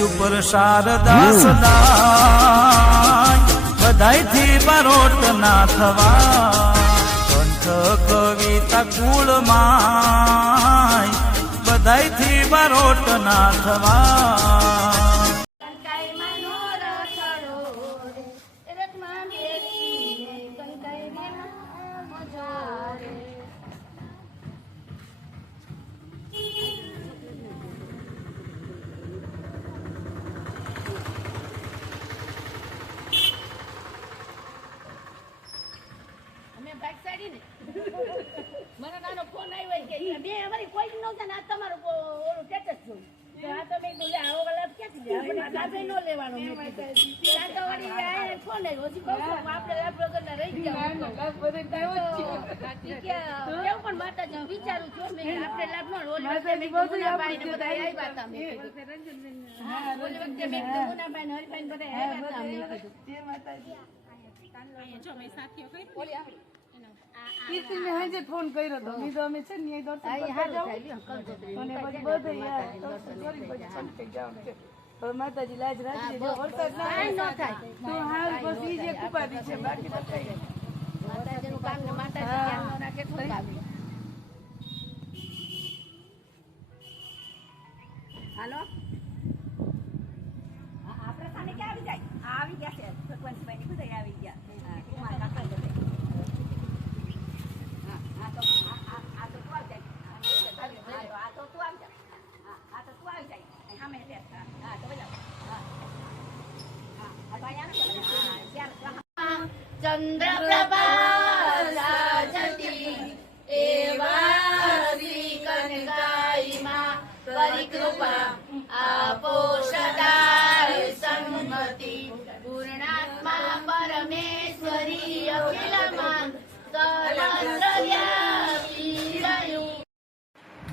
ઉપર શારદાસ બધાયથી બરોટ ના થવા કંઠ કવિતા કુળમાય. બધાયથી બરોટ ના થવા કંકાઈ મનોરથ રોરે, રથમાં બેસીને કંકાઈ મેં મજોરે. અમે બાઇક સાડી ને મને નાનો ફોન આવ્યો કે બે અમારી કોઈ જ નહોતા ને આ તમારો કો- ઓલું સ્ટેટસ જોયું તો આ તો મેં કીધું લે આવો ગલાબ ક્યાંથી લે આપણે લાભે નો લેવાનો મેં કીધું. ત્યાં તો વળી આ ફોન આવ્યો હજી કહું છું, આપણે આપણે વગરના રહી ગયા હું કહું. ઈ કે એવું પણ માતાજી વિચારું છું મેં કીધું આપણે લાભ નો ઓલી વખતે મેં કીધું મુનાભાઈ ને બધા આવ્યા હતા મેં કીધું. હા, ઓલી વખતે મેં કીધું મુનાભાઈ ને હરિભાઈ ને બધા આવ્યા હતા મેં કીધું. કીર્તિને હાંજે ફોન કર્યો હતો મેં તો અમે છે ને દર્શન અને પછી બધે કરી પછી. હવે માતાજી લાજ રાખી જો વરસાદ ના થાય. તો હાલ બસ ઈ જે ઉપાધિ છે બાકી તો કઈ. માતાજીનું કામ ને માતાજી ધ્યાન ન રાખે શું કામ? હાલો હા, આપણે સામે ક્યાં આવી જાય આ આવી ગયા છે ભગવાનભાઈ ની બધા આવી ગયા હા, કુમાર કાકા બધા. હા, આ તો આ- આ- આ તો તું આવી જાય. હા, આ તો- આ તો તું આવી જા. હા, આ તો તું આવી જાય. અહીં સામે બેસ. હા, હા, તો બધા. હા. હા, આ ભાઈ આવે છે બધા. હા, ત્યારે- ચંદ્રપ્રભા સાજતી એવા શ્રી કનકાઈમાં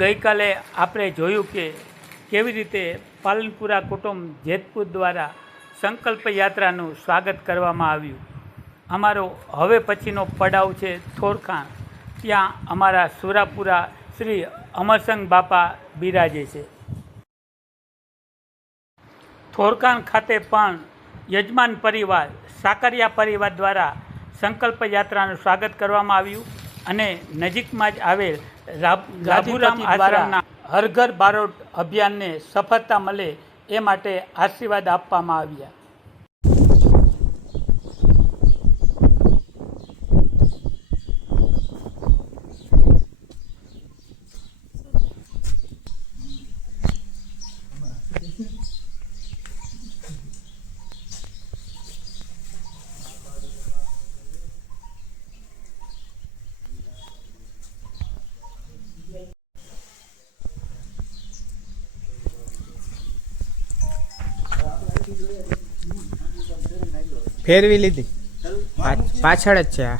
ગઈકાલે આપણે જોયું કે કેવી રીતે પાલનપુરા કુટુંબ જેતપુર દ્વારા સંકલ્પ યાત્રાનું સ્વાગત કરવામાં આવ્યું. અમારો હવે પછીનો પડાવ છે થોરખાણ. ત્યાં અમારા સુરાપુરા શ્રી અમરસંગ બાપા બિરાજે છે. થોરખાણ ખાતે પણ યજમાન પરિવાર સાકરિયા પરિવાર દ્વારા સંકલ્પ યાત્રાનું સ્વાગત કરવામાં આવ્યું અને નજીકમાં જ આવેલ રાભુરામ આશ્રમના હરઘર બારોટ અભિયાનને સફળતા મળે એ માટે આશીર્વાદ આપવામાં આવ્યા. ફેરવી લીધી. પાછળ જ છે આ.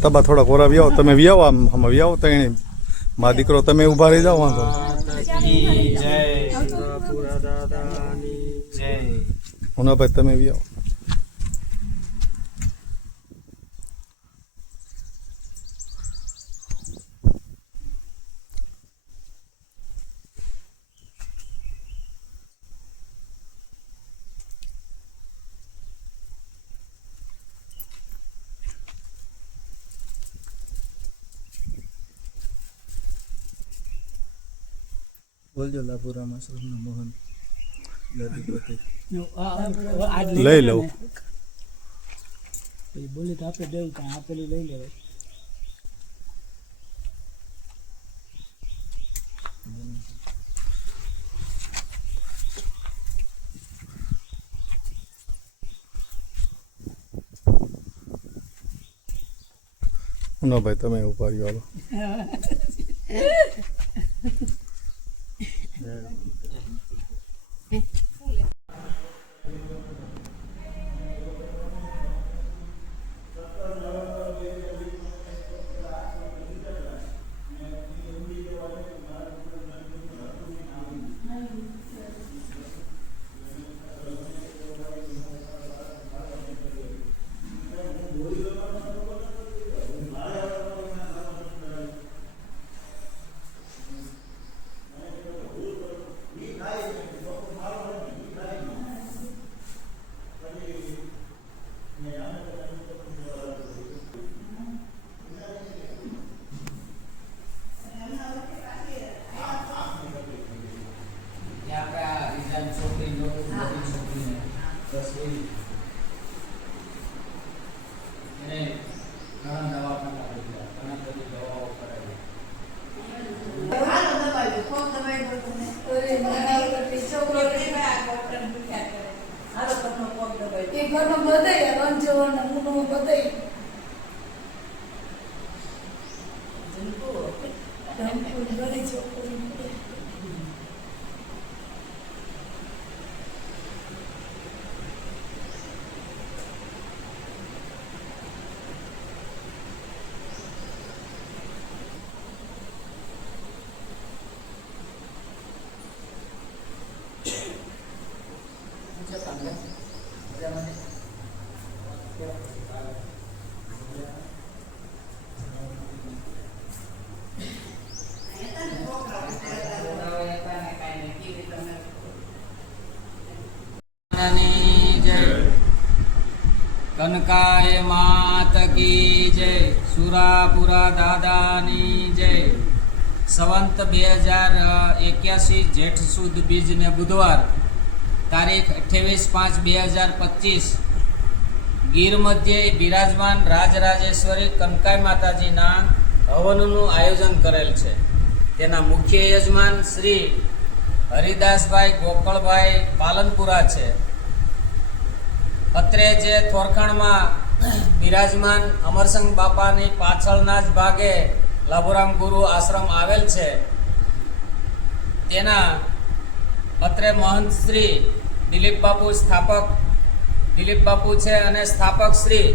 તમારા થોડા કોરા વ્યાવો તમે વ્યાવો આમ આમાં વ્યાવો તો એને મા દીકરો તમે ઊભા રહી જાઓ વાંધો હુનાભાઈ તમે વ્યાવો. બોલજો લાપુરામાં શ્રમના મોહન દાદીપતિ લઈ લઉં બોલી તો આપણે દેવું કાંઈ આપેલી લઈ લેવાય ન ભાઈ તમે ઊભા Okay. રહ્યો હાલો એ ઘરમાં બધાય રંજવાના મૂળમાં બધાય. ધમકું ઘણી છોકરી ની જય કનકાય માત કી જય, સુરાપુરા દાદાની જય. સંવંત બે હજાર એક્યાસી જેઠ સુદ બીજને બુધવાર, તારીખ અઠ્યાવીસ પાંચ બે હજાર પચીસ. ગીર મધ્યે બિરાજમાન રાજરાજેશ્વરી કનકાઈ માતાજીના હવનનું આયોજન કરેલ છે. તેના મુખ્ય યજમાન શ્રી હરિદાસભાઈ ગોકળભાઈ પાલનપુરા છે. અત્રે જે થોરખાણમાં બિરાજમાન અમરસંગ બાપાની પાછળના જ ભાગે લાભુરામ ગુરુ આશ્રમ આવેલ છે. તેના અત્રે મહંત શ્રી દિલીપ બાપુ સ્થાપક દિલીપ બાપુ છે અને સ્થાપક શ્રી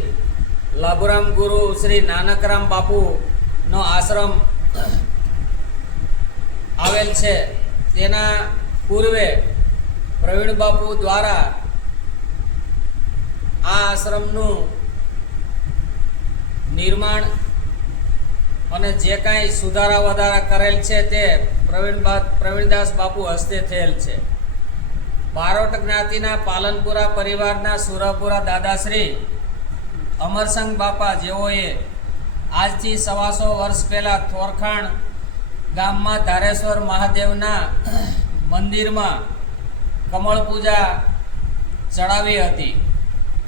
લાભુરામ ગુરુ શ્રી નાનકરામ બાપુનો આશ્રમ આવેલ છે. તેના પૂર્વે પ્રવીણ બાપુ દ્વારા આ આશ્રમનું નિર્માણ અને જે કાંઈ સુધારા વધારા કરેલ છે તે પ્રવીણ પ્રવીણદાસ બાપુ હસ્તે થયેલ છે. બારોટ જ્ઞાતિના પાલનપુરા પરિવારના સુરાપુરા દાદાશ્રી, અમરસંગ બાપા જેઓએ આજથી સવાસો વર્ષ પહેલાં થોરખાણ ગામમાં ધારેશ્વર મહાદેવના મંદિરમાં કમળ પૂજા ચડાવી હતી.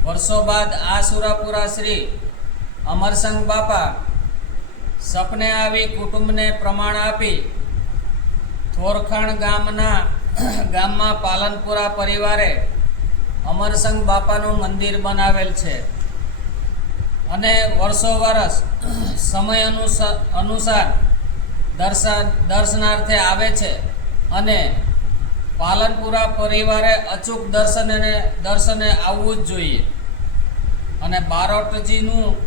વર્ષો બાદ આ સુરાપુરા શ્રી અમરસંગ બાપા સપને આવી કુટુંબને પ્રમાણ આપી થોરખાણ ગામના ગામમાં પાલનપુરા પરિવારે અમરસંગ બાપાનું મંદિર બનાવેલ છે. અને વર્ષો વર્ષ સમય અનુસાર અનુસાર દર્શન દર્શનાર્થે આવે છે અને પાલનપુરા પરિવારે અચૂક દર્શને દર્શને આવવું જ જોઈએ. અને બારોટજીનું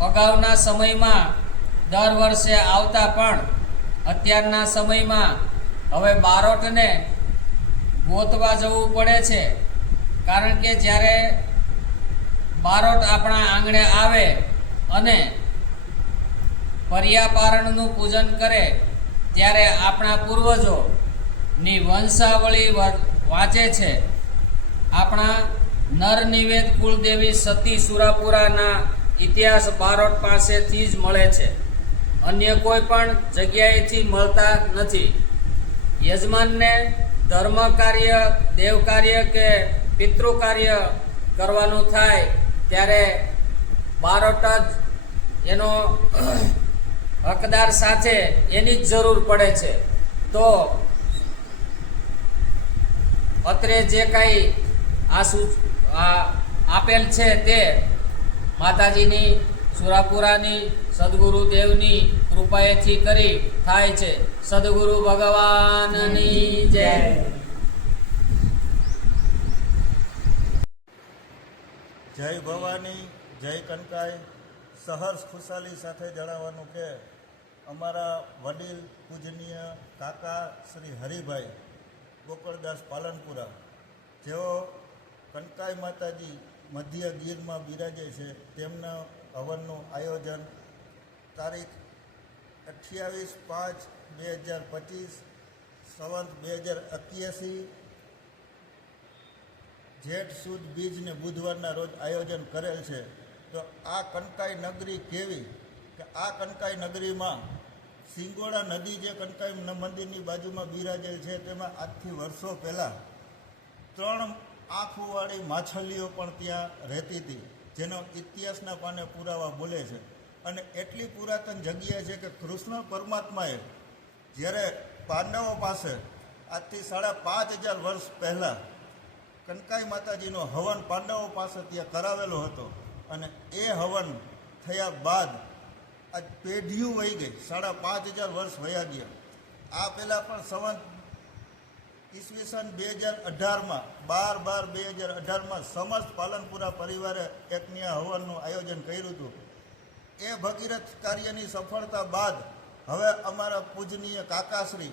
અગાઉના સમયમાં દર વર્ષે આવતા પણ અત્યારના સમયમાં હવે બારોટને ગોતવા જવું પડે છે. કારણ કે જ્યારે બારોટ આપણા આંગણે આવે અને પર્યાપારણનું પૂજન કરે, ત્યારે આપણા પૂર્વજોની વંશાવળી વાંચે છે. આપણા નરનિવેદ કુળદેવી સતી સુરાપુરાના ઇતિહાસ બારોટ પાસેથી જ મળે છે. અન્ય કોઈ પણ જગ્યાએથી મળતા નથી. યજમાનને ધર્મ કાર્ય, દેવ કાર્ય કે પિતૃ કાર્ય કરવાનું થાય, ત્યારે બારોટ જ એનો હકદાર સાથે એની જ જરૂર પડે છે. તો અત્રે જે કાંઈ આ સૂચ આપેલ છે તે માતાજીની, સુરાપુરાની, સદગુરુદેવની કૃપાએથી કરી થાય છે. સદગુરુ ભગવાનની જય. જય ભવાની, જય કનકાય સહર્ષ ખુશાલી સાથે જણાવવાનું કે અમારા વડીલ પૂજનીય કાકા શ્રી હરિભાઈ ગોકળદાસ પાલનપુરા, જેઓ કનકાઈ માતાજી મધ્ય ગીરમાં બિરાજે છે, તેમના હવનનું આયોજન તારીખ અઠ્યાવીસ પાંચ બે હજાર પચીસ, સવંત બે હજાર એક્યાસી, જેઠ સુદ બીજને બુધવારના રોજ આયોજન કરેલ છે. તો આ કનકાઈ નગરી કેવી? કે આ કનકાઈ નગરીમાં સિંગોડા નદી જે કનકાઈ મંદિરની બાજુમાં બિરાજેલ છે, તેમાં આજથી વર્ષો પહેલાં ત્રણ આંખોવાળી માછલીઓ પણ ત્યાં રહેતી હતી, જેનો ઇતિહાસના પાને પુરાવા બોલે છે. અને એટલી પુરાતન જગ્યા છે કે કૃષ્ણ પરમાત્માએ જ્યારે પાંડવો પાસે આજથી સાડા પાંચ હજાર વર્ષ પહેલાં કનકાઈ માતાજીનો હવન પાંડવો પાસે ત્યાં કરાવેલો હતો અને એ હવન થયા બાદ આજ પેઢીઓ વહી ગઈ, સાડા પાંચ હજાર વર્ષ વયા ગયા. આ પહેલાં પણ સંવંત ઈસવીસન બે હજાર અઢારમાં, બાર બાર બે હજાર અઢારમાં સમસ્ત પાલનપુરા પરિવારે એકની હવનનું આયોજન કર્યું હતું. એ ભગીરથ કાર્યની સફળતા બાદ હવે અમારા પૂજનીય કાકાશ્રી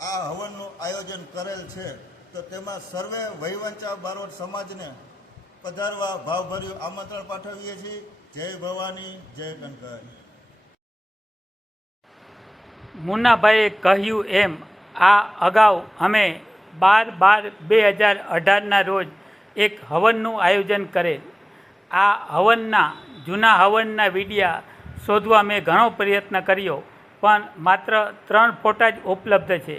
આ હવનનું આયોજન કરેલ છે. તો તેમાં સર્વે વહીવંચા બારોટ સમાજને પધારવા ભાવભર્યું આમંત્રણ પાઠવીએ છીએ. જય ભવાની, જય કંકર. મુન્નાભાઈએ કહ્યું એમ, આ અગાઉ અમે બાર બાર બે હજાર અઢારના રોજ એક હવનનું આયોજન કરેલ. આ હવનના જૂના હવનના વિડિયા શોધવા મેં ઘણો પ્રયત્ન કર્યો, પણ માત્ર ત્રણ ફોટા જ ઉપલબ્ધ છે,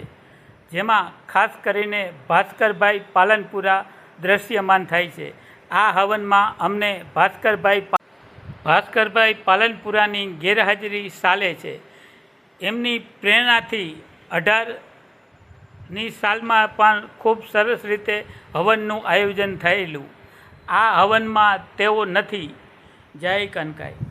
જેમાં ખાસ કરીને ભાસ્કરભાઈ પાલનપુરા દ્રશ્યમાન થાય છે. આ હવનમાં અમને ભાસ્કરભાઈ ભાસ્કરભાઈ પાલનપુરાની ગેરહાજરી ચાલે છે. એમની પ્રેરણાથી અઢારની સાલમાં પણ ખૂબ સરસ રીતે હવનનું આયોજન થયેલું. આ હવનમાં તેઓ નથી જય કનકાઈ.